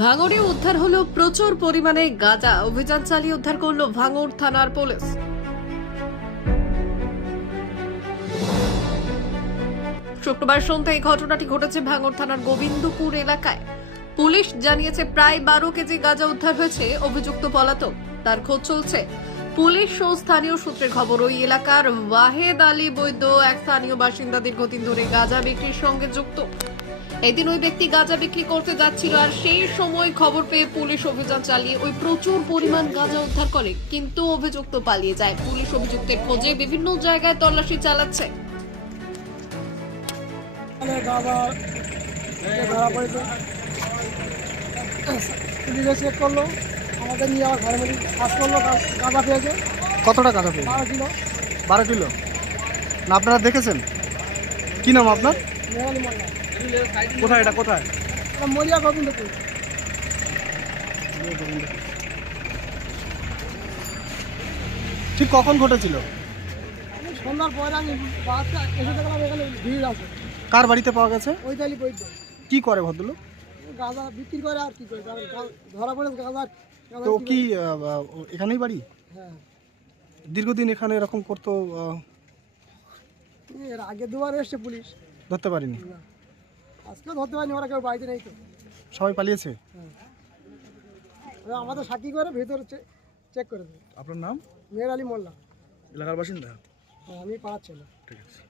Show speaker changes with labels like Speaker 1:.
Speaker 1: ভাঙড়ে উদ্ধার হলো প্রচুর পরিমাণে গাঁজা। অভিযান চালিয়ে উদ্ধার করল ভাঙড় থানার পুলিশ। শুক্রবার সন্ধ্যায় এই ঘটনাটি ঘটেছে ভাঙড় থানার গোবিন্দপুর এলাকায়। পুলিশ জানিয়েছে, প্রায় বারো কেজি গাঁজা উদ্ধার হয়েছে, অভিযুক্ত পলাতক। তার খোঁজ চলছে। পুলিশ ও স্থানীয় সূত্রের খবর, ওই এলাকার ওয়াহেদ আলী বৈদ্য এক স্থানীয় বাসিন্দা দীর্ঘদিন ধরে গাঁজা বিক্রির সঙ্গে যুক্ত। এদিন ওই ব্যক্তি গাঁজা বিক্রি করতে যাচ্ছিল আর সেই সময় খবর পেয়ে পুলিশ অভিযান চালিয়ে ওই প্রচুর পরিমাণ গাঁজা উদ্ধার করে কিন্তু অভিযুক্ত পালিয়ে যায়। পুলিশ অভিযুক্তের খোঁজে বিভিন্ন জায়গায় তল্লাশি চালাচ্ছে।
Speaker 2: পুলিশে চেক করল আমাদের নিয়ে আবার ঘরে কাজ করল পেয়েছে।
Speaker 3: কতটা গাঁদা
Speaker 2: বারো কিলো।
Speaker 3: বারো কিলো? না আপনারা দেখেছেন? কি নাম আপনার?
Speaker 2: মল্লা
Speaker 3: কোথায় এটা? কোথায়?
Speaker 2: মরিয়া গোবিন্দপুর।
Speaker 3: ঠিক কখন ঘটেছিল?
Speaker 2: আমি সন্ধ্যার পরে আমি বাসটা এসে দেখলাম এখানে ভিড় আছে।
Speaker 3: কার বাড়িতে পাওয়া গেছে?
Speaker 2: ওই তালি বৈদ্য।
Speaker 3: কি করে ভদ্রলোক?
Speaker 2: গাঁদা বিক্রি করে আর কি করে? ধরা গাঁদা গাঁদা
Speaker 3: তো কি এখানেই বাড়ি?
Speaker 2: হ্যাঁ।
Speaker 3: দীর্ঘদিন এখানে এরকম করতো
Speaker 2: এর আগে দুবার এসছে পুলিশ।
Speaker 3: ধরতে পারিনি।
Speaker 2: আজকেও ধরতে পারিনি ওরা কেউ বাড়িতে নেই তো।
Speaker 3: সবাই পালিয়েছে?
Speaker 2: হ্যাঁ। ওরা আমাদের সাক্ষী করে ভেতরে চেক করে দেবে।
Speaker 3: আপনার নাম?
Speaker 2: মেয়ের আলী মোল্লা।
Speaker 3: এলাকার বাসিন্দা?
Speaker 2: হ্যাঁ, আমি পাড়ার ছেলে।
Speaker 3: ঠিক আছে।